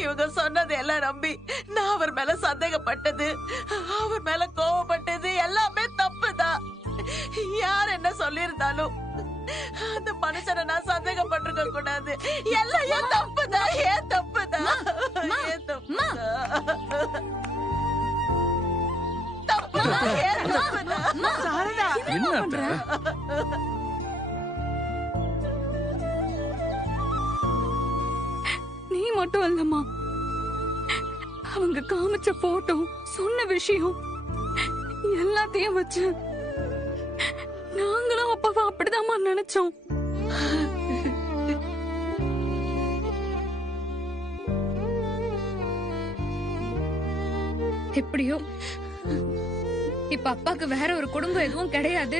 இவங்க சொன்னது எல்லாம் நம்பி நான் அவர் மேல சந்தேகப்பட்டது, அவர் மேல கோவப்பட்டது எல்லாமே தப்புதான். யார் என்ன சொல்லியிருந்தாலும் அந்த மனுஷனை நான் சந்தேகப்பட்டிருக்க கூடாது. எல்லாம் ஏன் தப்புதான், ஏன் தப்புதான், ஏன் தப்புதான், தப்புதான், ஏன் தப்புதான். சாரதா என்ன நீ மட்டும் இல்லம்மா, அவங்க காமிச்ச போட்டோ, சொன்ன விஷயம் எல்லாத்தையும் வச்சு நாங்களும் அப்பாவை அப்படிதாம்மா நினைச்சோம். எப்படியோ இப்ப அப்பாக்கு வேற ஒரு குடும்பம் எதுவும் கிடையாது,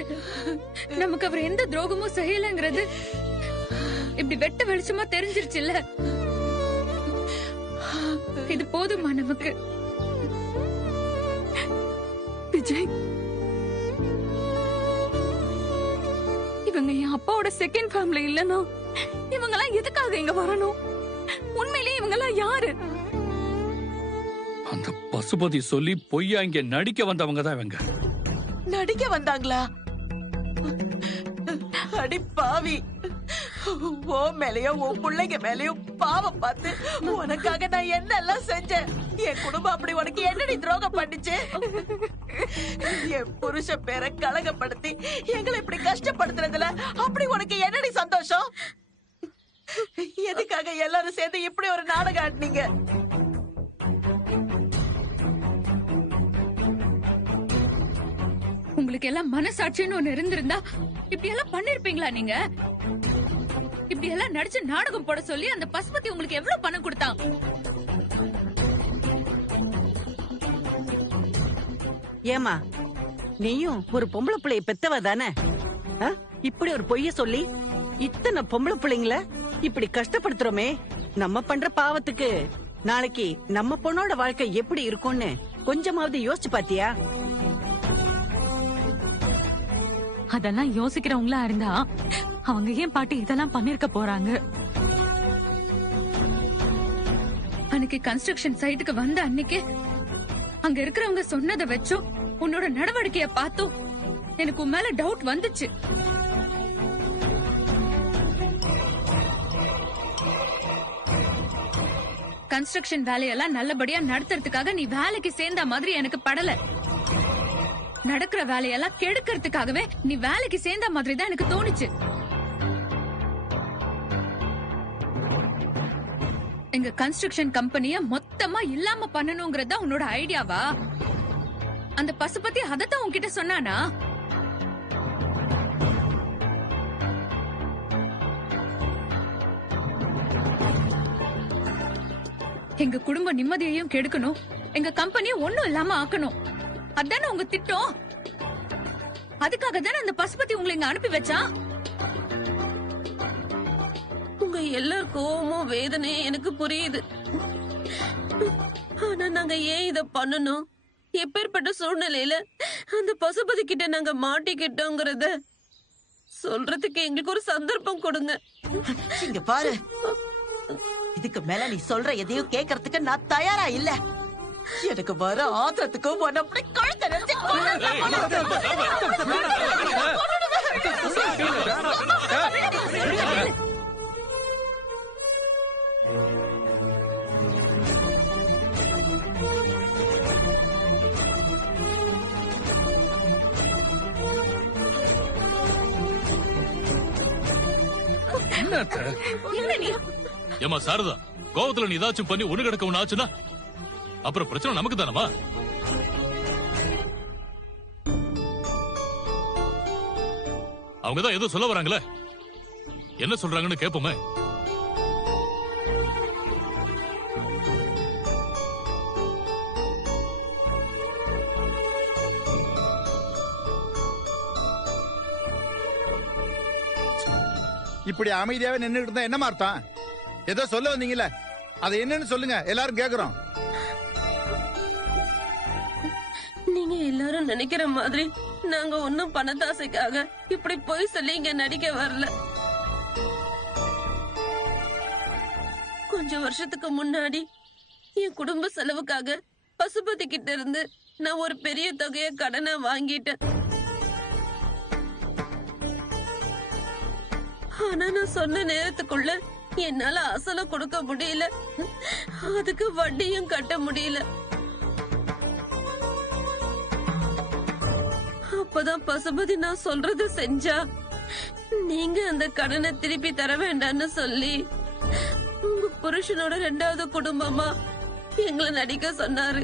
நமக்கு அவர் எந்த துரோகமும் செய்யலங்கிறது இப்படி வெட்ட வெளிச்சமா தெரிஞ்சிருச்சுல்ல. இது போதுமா நமக்கு? விஜய், இவங்க என் அப்பாவோட செகண்ட் ஃபேமிலி இல்லனா இவங்க எல்லாம் எதுக்காக இங்க வரணும்? உண்மையிலேயே இவங்க எல்லாம் யாரு? அந்த பசுபதி சொல்லி பொய்யா இங்க நடிக்க வந்தவங்க தான் இவங்க. நடிக்க வந்தாங்களா? அடி பாவி, ஓ மேலயும் உன் பிள்ளைங்க மேலயும் பாவம் பார்த்து உனக்காக நான் என்னெல்லாம் செஞ்சேன். என் குடும்பம் அப்படி உனக்கு என்னடி துரோகம் பண்ணிச்சு? என் புருஷ பேரை கலகப்படுத்தி எங்களை இப்படி கஷ்டப்படுத்துறதுல அப்படி உனக்கு என்னடி சந்தோஷம்? எதுக்காக எல்லாரும் சேர்ந்து இப்படி ஒரு நாடகம் ஆடினீங்க? உங்களுக்கு எல்லாம் மனசாட்சின்னு ஒண்ணு இருந்திருந்தா இப்படி எல்லாம் பண்ணிருப்பீங்களா? நீங்க இப்படி எல்லாம் நடிச்சு நாடகம் போட சொல்லி அந்த பசுபதி உங்களுக்கு எவ்வளவு பணம் கொடுத்தான்? ஏமா, நீயும் ஒரு பொம்பளை பிள்ளைய பெத்தவ தானே? இப்படி ஒரு பொய்ய சொல்லி இத்தனை பொம்பளை பிள்ளைங்கள இப்படி கஷ்டப்படுத்துறோமே. நம்ம பண்ற பாவத்துக்கு நாளைக்கு நம்ம பொண்ணோட வாழ்க்கை எப்படி இருக்கும்னு கொஞ்சமாவது யோசிச்சு பாத்தியா? அதெல்லாம் யோசிக்கிறவங்களா இருந்தா அவங்க ஏன் பாட்டி இதெல்லாம் பண்ணிருக்க போறாங்க? அன்னைக்கு கன்ஸ்ட்ரக்ஷன் சைட்டுக்கு வந்த அன்னைக்கு அங்க இருக்கிறவங்க சொன்னதை வச்சும் உன்னோட நடவடிக்கைய பார்த்தும் எனக்கு உன் மேல டவுட் வந்துச்சு. கன்ஸ்ட்ரக்ஷன் வேலையெல்லாம் நல்லபடியா நடத்துறதுக்காக நீ வேலைக்கு சேர்ந்த மாதிரி எனக்கு படல. நடக்கிற வேலையெல்லாம் கெடுக்கிறதுக்காகவே நீ வேலைக்கு சேர்ந்த மாதிரி தான் எனக்கு தோணுச்சு. எங்க கன்ஸ்ட்ரக்ஷன் கம்பெனிய மொத்தமா இல்லாம பண்ணணும்ங்கறதா உன்னோட ஐடியாவா? அந்த பசுபதி அதத்தான் உன்கிட்ட சொன்னானா? எங்க குடும்ப நிம்மதியையும் கெடுக்கணும், எங்க கம்பெனியை ஒண்ணும் இல்லாம ஆக்கணும், அதானே உங்க திட்டம். அதுக்காக தானே அந்த பசுபதி உங்களை இங்க அனுப்பி வச்சா? உங்க எல்லார் கோவமும் வேதனையும் எனக்கு புரியுது. ஆனா நாங்க ஏன் இத பண்ணணும்? எப்பேற்பட்ட சூழ்நிலையில அந்த பசுபதி கிட்ட நாங்க மாட்டிக்கிட்டோங்கிறத சொல்றதுக்கு எங்களுக்கு ஒரு சந்தர்ப்பம் கொடுங்க. இங்க பாரு, இதுக்கு மேல நீ சொல்ற எதையும் கேட்கறதுக்கு நான் தயாரா இல்ல. எனக்கு வர ஆத்திரத்துக்கு உன்னை அப்படி கழுத்தை நெரிச்சு ஏமா சாரதா, கோவத்துல நீ ஏதாச்சும் பண்ணி ஒண்ணு கிடக்க ஒண்ணு ஆச்சுன்னா அப்புறம் பிரச்சனை நமக்கு தானமா? அவங்கதான் ஏதோ சொல்ல வராங்களே, என்ன சொல்றாங்கன்னு கேப்போமே. இப்படி அமைதியாவே நின்னுட்டு இருந்தா என்ன அர்த்தம்? ஏதோ சொல்ல வந்தீங்கல்ல, அது என்னன்னு சொல்லுங்க, எல்லாரும் கேக்குறோம். நீங்க எல்லாரும் நினைக்கிற மாதிரி நாங்க ஒன்னும் பணத்தாசைக்காக இப்படி போய் சொல்லி இங்க நடிக்க வரல. கொஞ்சம் வருஷத்துக்கு முன்னாடி என் குடும்ப செலவுக்காக பசுபதி கிட்ட இருந்து நான் ஒரு பெரிய தொகையை கடனை வாங்கிட்டேன். ஆனா நான் சொன்ன நேரத்துக்குள்ள என்னால அசல கொடுக்க முடியல, அதுக்கு வட்டியும் கட்ட முடியல. அப்பதான் பசுபதி நான் சொல்றது செஞ்சா நீங்க அந்த கடனை திருப்பி தர வேண்டாம்னு சொல்லி உங்க புருஷனோட 2வது குடும்பமா எங்களை நடிக்க சொன்னாரு.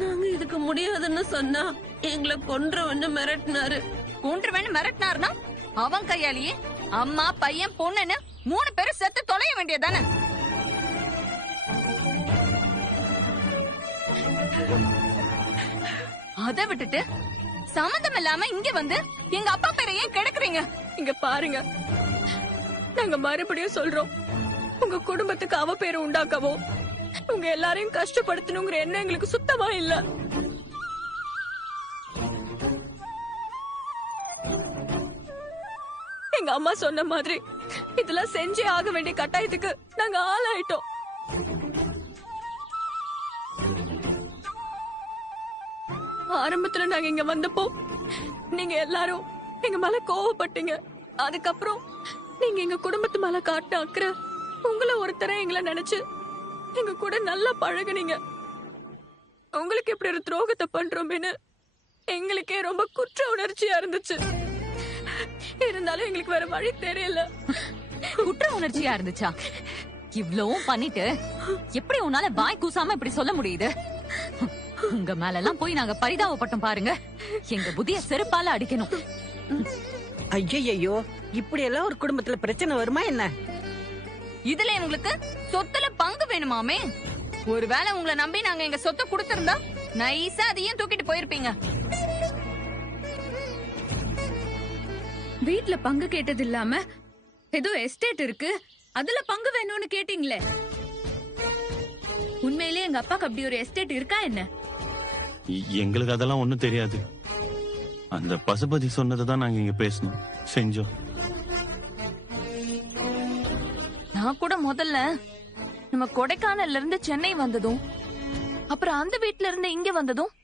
நாங்க இதுக்கு முடியாதுன்னு சொன்னா எங்களை கொன்றுவன்னு மிரட்டினாரு. கொன்றுவேன்னு மிரட்டினாருன்னா அவன் கையாலேயே அம்மா பையன் பொண்ணுன்னு 3 பேரும் செத்து தொலைய வேண்டியதானே. அதை விட்டுட்டு சம்மந்தம் இல்லாம இங்க வந்து எங்க அப்பா பேரை ஏன் கெடுக்குறீங்க? இங்க பாருங்க, நாங்க மறுபடியும் சொல்றோம், உங்க குடும்பத்துக்கு அவ பேரு உண்டாக்கவோ உங்க எல்லாரையும் கஷ்டப்படுத்தணுங்கிற எண்ணம் எங்களுக்கு சுத்தமா இல்ல. எங்க அம்மா சொன்ன மாதிரி இதெல்லாம் செஞ்சே ஆக வேண்டிய கட்டாயத்துக்கு நாங்க ஆளாயிட்டோம். ஆரம்பத்துல நாங்க இங்க வந்தப்போ நீங்க எல்லாரும் எங்க மேல கோவப்பட்டீங்க. அதுக்கப்புறம் நீங்க எங்க குடும்பத்து மேல காட்டின அக்கறை, உங்களை ஒருத்தர எங்களை நினைச்சு எங்க கூட நல்லா பழகுனீங்க. உங்களுக்கு இப்படி ஒரு துரோகத்தை பண்றோமேன்னு எங்களுக்கே ரொம்ப குற்ற உணர்ச்சியா இருந்துச்சு. இருந்தாலும் எங்களுக்கு வேற வழி தெரியல. குற்ற உணர்ச்சியா இருந்துச்சா? இவ்வளவும் பண்ணிட்டு எப்படி உன்னால வாய் கூசாம இப்படி சொல்ல முடியுது? உங்க மேல எல்லாம் போய் நாங்க பரிதாபப்பட்டோம் பாருங்க. எங்க புதிய செருப்பால அடிக்கணும். ஐயையோ, இப்படி எல்லாம் ஒரு குடும்பத்துல பிரச்சனை வருமா என்ன? இதுல உங்களுக்கு சொத்துல பங்கு வேணுமாமே. ஒருவேளை உங்களை நம்பி நாங்க எங்க சொத்தை கொடுத்திருந்தா நைஸா அதையும் தூக்கிட்டு போயிருப்பீங்க. வீட்ல பங்கு கேட்டது இல்லாம ஏதோ எஸ்டேட் இருக்கு, அதுல பங்கு வேணும்னு கேட்டீங்களே. உண்மையிலேயே எங்க அப்பாக்கு அப்படி ஒரு எஸ்டேட் இருக்கா என்ன? எங்களுக்கு அதெல்லாம் ஒண்ணும் தெரியாது. அந்த பசுபதி சொன்னதுதான் நாங்க இங்க பேசணும் செஞ்சோம். நான் கூட முதல்ல நம்ம கொடைக்கானல்ல இருந்து சென்னை வந்ததும், அப்புறம் அந்த வீட்ல இருந்து இங்க வந்ததும்